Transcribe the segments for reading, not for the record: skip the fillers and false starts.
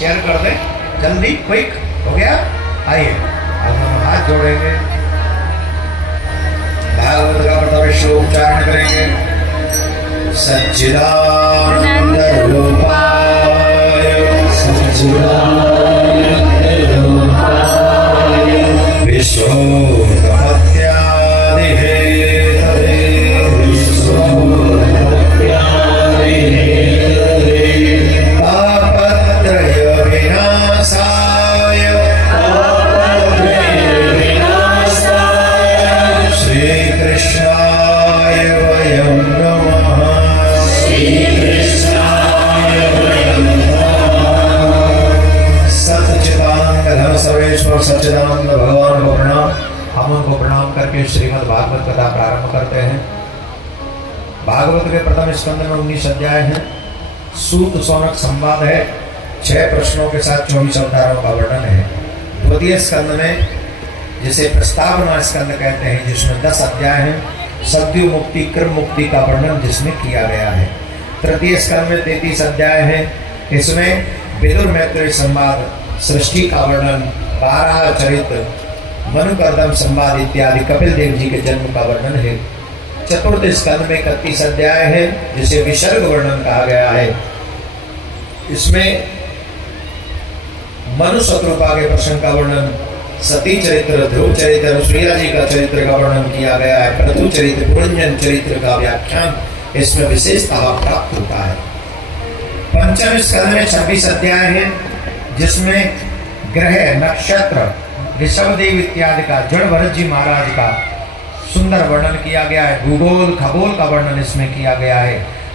Share कर दें जल्दी, क्विक। हो गया? आइए अब हम हाथ जोड़ेंगे, भागवत का प्रथम श्लोक उच्चारण करेंगे। सच्चिदानंद रूपाय विश्वोत्पत्त्यादिहेतवे तापत्रय विनाशाय श्रीकृष्णाय वयं नमः। सर्वेश्वर सच्चिदानंद भगवान को प्रणाम। हम उनको प्रणाम करके श्रीमद् भागवत कथा प्रारंभ करते हैं। भागवत के प्रथम स्कंद में 19 अध्याय हैं। सूत सौनक संवाद है, 6 प्रश्नों के साथ 24 अवतारों का वर्णन है। द्वितीय स्कंद में, जिसे प्रस्तावना स्कंद कहते हैं, जिसमें 10 अध्याय हैं, सद्यो मुक्ति क्रम मुक्ति का वर्णन जिसमें किया गया है। तृतीय स्कंद में 33 अध्याय हैं। इसमें विदुर मैत्रेय संवाद, सृष्टि का वर्णन, 12 चरित्र, मनुकर्दम संवाद इत्यादि कपिल देव जी के जन्म का वर्णन है। चतुर्थ स्कंद में 31 अध्याय है, जिसे विसर्ग वर्णन कहा गया है। इसमें मनु शत्रुपा के प्रसंग का वर्णन, सती चरित्र, ध्रुव चरित्र, सूर्या जी का चरित्र का वर्णन किया गया है। प्रथु चरित्र, पुरंजन चरित्र का व्याख्यान इसमें विशेषतः प्राप्त होता है। पंचम स्कंद में 26 अध्याय है, जिसमें ग्रह, नक्षत्र, ऋषभदेव इत्यादि का, जड़ भरत जी महाराज का सुंदर वर्णन किया गया है। भूगोल खगोल का वर्णन इसमें किया गया है।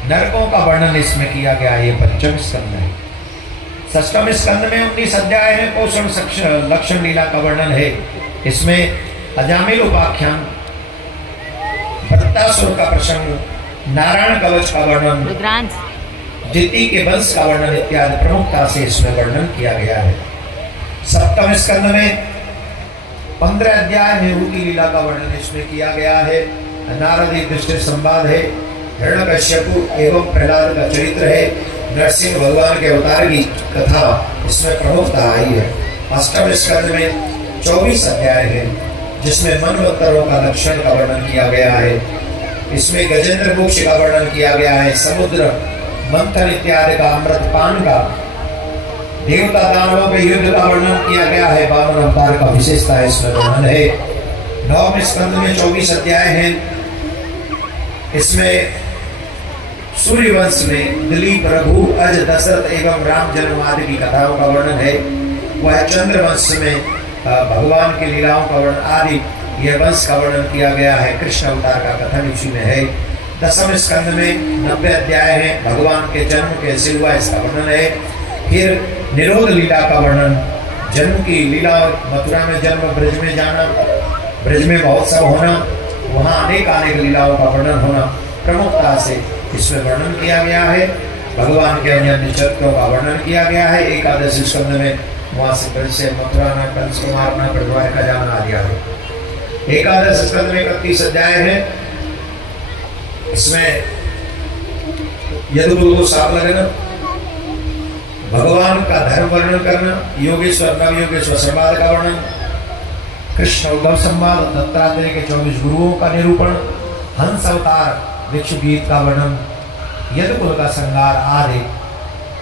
नरकों का वर्णन इसमें किया गया है। ये पंचम स्कंद है। षष्ठम स्कंद में 19 अध्याय है। पोषण लक्षण लीला का वर्णन है। इसमें अजामिल उपाख्यान, भट्टासुर का प्रसंग, नारायण कवच का वर्णन, दिति के वंश का वर्णन इत्यादि प्रमुखता से इसमें वर्णन किया गया है। सप्तम स्कंद में 15 अध्याय में रूटी लीला का वर्णन इसमें किया गया है। नारद युधिष्ठिर संवाद है। हिरण्यकश्यपु एवं प्रहलाद का चरित्र है। नरसिंह भगवान के अवतार की कथा इसमें प्रमुखता आई है। अष्टम स्कंद में 24 अध्याय है, जिसमें मनवंतरों का लक्षण का वर्णन किया गया है। इसमें गजेंद्र मोक्ष का वर्णन किया गया है। समुद्र मंथन इत्यादि का, अमृतपान का, देवता दानवों के युद्ध का वर्णन किया गया है। 52 अवतार का विशेषता इसमें वर्णन है। 9वें स्कंद में 24 अध्याय हैं। इसमें सूर्यवंश में दिलीप, रघु, अज, दशरथ एवं राम जन्म आदि की कथाओं का वर्णन है। वह चंद्रवंश में भगवान की लीलाओं का वर्णन आदि यह वंश का वर्णन किया गया है। कृष्ण अवतार का कथन इसी में है। 10वें स्कंद में 90 अध्याय हैं। भगवान के जन्म कैसे हुआ इसका वर्णन है। फिर निरोध लीला का वर्णन, जन्म की लीला, मथुरा में जन्म, ब्रज में जाना, ब्रज में महोत्सव होना, वहाँ अनेक लीलाओं का वर्णन होना प्रमुखता से इसमें वर्णन किया गया है। भगवान के अन्य चरित्रों का वर्णन किया गया है। 11 स्कंद में वहाँ से ब्रज से मथुरा में कंस को मारना, द्वारका जाना आदि आदि। 11 स्कंद में 31 अध्याय है। इसमें यदुकुल को साप लगना, भगवान का धर्म वर्णन करना, योगेश्वर नवयोगेश्वर संवाद का वर्णन, कृष्ण उद्धव संवाद, दत्तात्रेय के 24 गुरुओं का निरूपण, हंस अवतार, भिक्षु गीत का वर्णन, यदुकुल का संहार आदि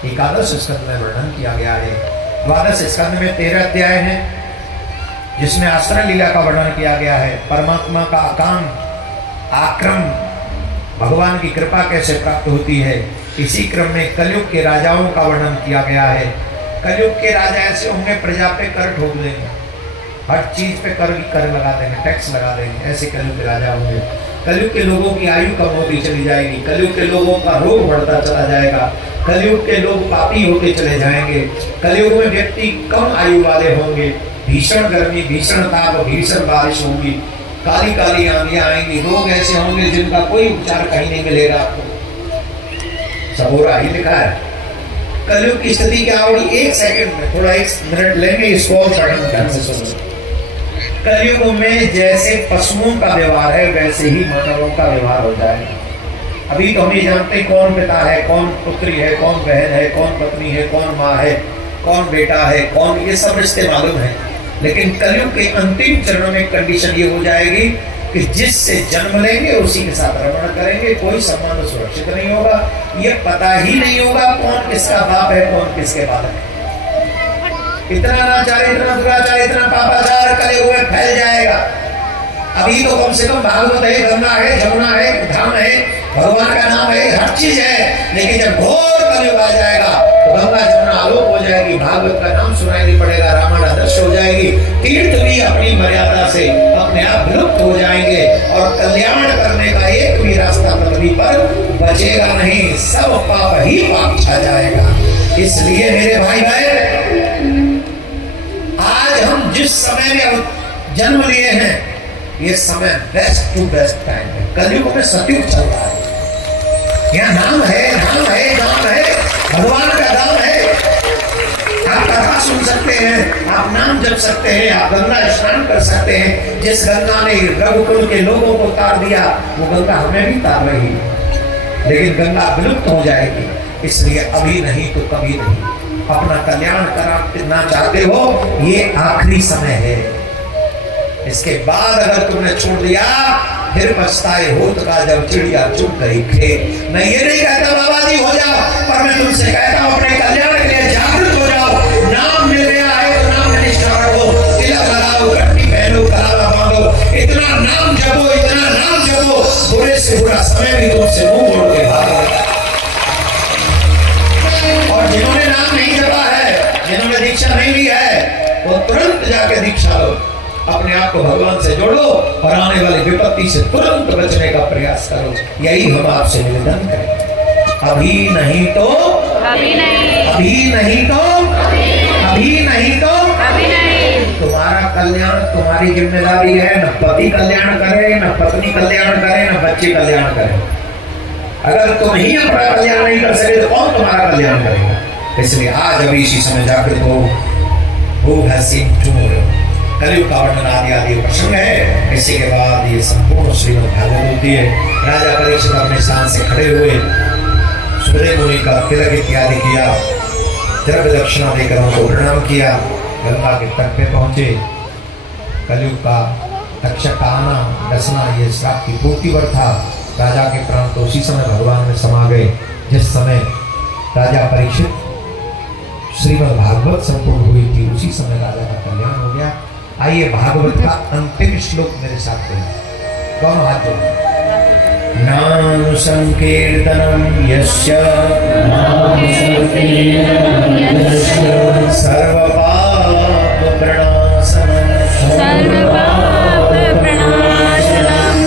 11 स्कंद में वर्णन किया गया है। 12 स्कंद में 13 अध्याय हैं, जिसमें आश्रय लीला का वर्णन किया गया है। परमात्मा का आकाम, आक्रम, भगवान की कृपा कैसे प्राप्त होती है, इसी क्रम में कलयुग के राजाओं का वर्णन किया गया है। कलयुग के राजा ऐसे होंगे, प्रजा पे कर ठोक देंगे, हर चीज पे कर लगा देंगे, टैक्स लगा देंगे। ऐसे कलयुग के राजा होंगे। कलयुग के लोगों की आयु कम होती चली जाएगी। कलयुग के लोगों का रोग बढ़ता चला जाएगा। कलयुग के लोग पापी होते चले जाएंगे। कलयुग में व्यक्ति कम आयु वाले होंगे। भीषण गर्मी, भीषण ताप, भीषण बारिश होगी। काली काली आंधियां आएंगी। रोग ऐसे होंगे जिनका कोई उपचार कहीं नहीं मिलेगा आपको। सब हो रहा ही लिखा है। कलयुग की स्थिति क्या होगी, 1 सेकंड में, थोड़ा 1 मिनट लेंगे, इसको और ध्यान से सुनो। कलयुग में जैसे पशुओं का व्यवहार है, वैसे ही मानवों का व्यवहार हो जाएगा। अभी तो हम ये जानते हैं कौन पिता है, कौन पुत्री है, कौन बहन है, कौन पत्नी है, कौन माँ है। कौन बेटा है, कौन, ये सब रिश्ते मालूम है। लेकिन कलयुग के अंतिम चरणों में कंडीशन ये हो जाएगी कि जिससे जन्म लेंगे उसी के साथ रमण करेंगे, कोई संबंध सुरक्षित नहीं होगा, ये पता ही नहीं होगा कौन किसका बाप है, कौन किसके बालक है। इतना अनाचार, इतना दुराचार, इतना पापाचार करे हुए फैल जाएगा। अभी तो कम से कम भागवत है, गंगा है, जमुना है, धाम है, भगवान का नाम है, हर चीज है। लेकिन जब घोर कलयुग आ जाएगा तो गंगा जमुना आलोक हो जाएगी, भागवत का नाम सुनाई नहीं पड़ेगा, रामायण आदर्श हो जाएगी, तीर्थ भी अपनी मर्यादा से अपने आप विलुप्त हो जाएंगे और कल्याण करने का एक भी रास्ता पृथ्वी पर बचेगा नहीं, सब पाप ही पाप छा जाएगा। इसलिए मेरे भाई बहन, आज हम जिस समय में जन्म लिए हैं, ये समय बेस्ट टू बेस्ट टाइम है। कलयुग में सतयुग चल रहा है। यहाँ नाम है, नाम है, नाम है, भगवान का नाम है। आप कथा सुन सकते हैं, आप नाम जप सकते हैं, आप गंगा स्नान कर सकते हैं। जिस गंगा ने रघुकुल के लोगों को तार दिया, वो गंगा हमें भी तार रही है। लेकिन गंगा विलुप्त हो जाएगी, इसलिए अभी नहीं तो कभी नहीं। अपना कल्याण करना चाहते हो, ये आखिरी समय है। इसके बाद अगर तुमने छोड़ दिया, फिर पछताए होत का जब चिड़िया चुप गई खेत। मैं ये नहीं कहता बाबा जी हो जाओ, पर मैं तुमसे कहता हूं अपने कल्याण के लिए जागृत हो जाओ। नाम मिल गया है तो नाम में निष्ठा रखो, तिलक लगाओ, कट्टी पहनो, कलावा बांधो, इतना नाम जपो, इतना नाम जपो, बुरे से बुरा समय भी तुमसे मुंह मोड़ के भाग। और जिन्होंने नाम नहीं जपा है, जिन्होंने दीक्षा नहीं ली है, वो तुरंत जाके दीक्षा लो, अपने आप को भगवान से जोड़ो और आने वाली विपत्ति से तुरंत बचने का प्रयास करो। यही हम आपसे निवेदन करें। अभी नहीं तो अभी नहीं, अभी नहीं तो अभी नहीं तो अभी नहीं। तुम्हारा कल्याण तुम्हारी जिम्मेदारी है। न पति कल्याण करे, न पत्नी कल्याण करे, न बच्चे कल्याण करे। अगर तुम ही अपना कल्याण नहीं कर सके तो कौन तुम्हारा कल्याण करेगा। इसलिए आज अभी इसी समय जाकर हो कलयुग का वर्णन आदि प्रसंग है। इसी के बाद ये संपूर्ण श्रीमद् भागवत होती है। राजा परीक्षित अपने स्थान से खड़े हुए सुखदेव मुनि का तिलक इत्यादि किया, द्रव्य दक्षिणा देकर उनको प्रणाम किया, गंगा के तट पे पहुंचे। कलयुग का तक्षक का आना डसना ये श्राप की पूर्ति वर था। राजा के प्राण तो उसी समय भगवान में समा गए जिस समय राजा परीक्षित श्रीमद् भागवत संपूर्ण हुई थी, उसी समय राजा का कल्याण हो गया। आइए भागवत का अंतिम श्लोक मेरे साथ करें। कौन हाथ जोड़े? नाम संकीर्तनम यस्य सर्व पाप प्रणाशनम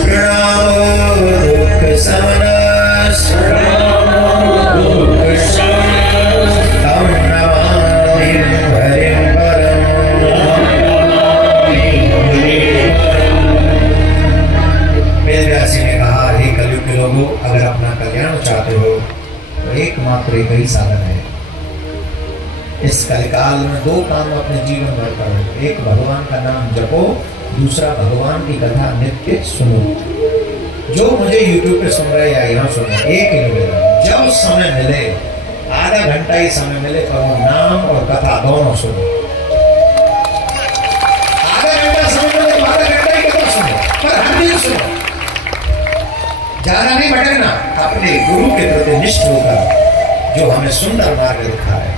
प्रणामो दुःख शमनः तम नमामि हरिं परम्। वेदव्यासी ने कहा, हे कलयुग के लोगों, अगर अपना कल्याण चाहते हो तो एकमात्र एक ही साधन है। इस कलिकाल में दो काम अपने जीवन भर करो। एक भगवान का नाम जपो, दूसरा भगवान की कथा नित्य सुनो। जो मुझे YouTube पे सुन रहे या यहाँ सुन रहे, एक ही निवेदन, जब समय मिले, आधा घंटा ही समय मिले, तो नाम और कथा दोनों सुनो। आधा घंटा समय मिले तो आधा घंटा ही कथा सुनो, पर हर दिन सुनो। ज्यादा नहीं भटकना, अपने गुरु के प्रति निष्ठ होकर जो हमें सुंदर मार्ग दिखा है,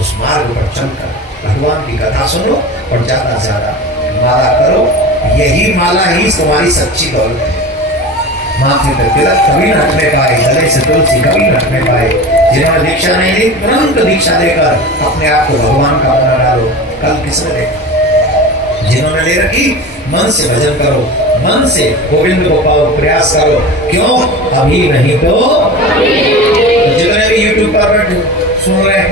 उस मार्ग पर चलकर भगवान की कथा सुनो और ज्यादा से ज्यादा माला करो। यही माला ही तुम्हारी सच्ची दौलत है। माथे पर तिलक कभी न रखने पाए, गले से तुलसी कभी न रखने पाए। जिन्होंने दीक्षा नहीं ली, तुरंत दीक्षा देकर अपने आप को भगवान का बना डालो। कल किसने देखा? जिन्होंने ले रखी, मन से भजन करो, मन से गोविंद को पाओ, प्रयास करो। क्यों? अभी नहीं तो जितने भी YouTube पर सुन रहे हैं,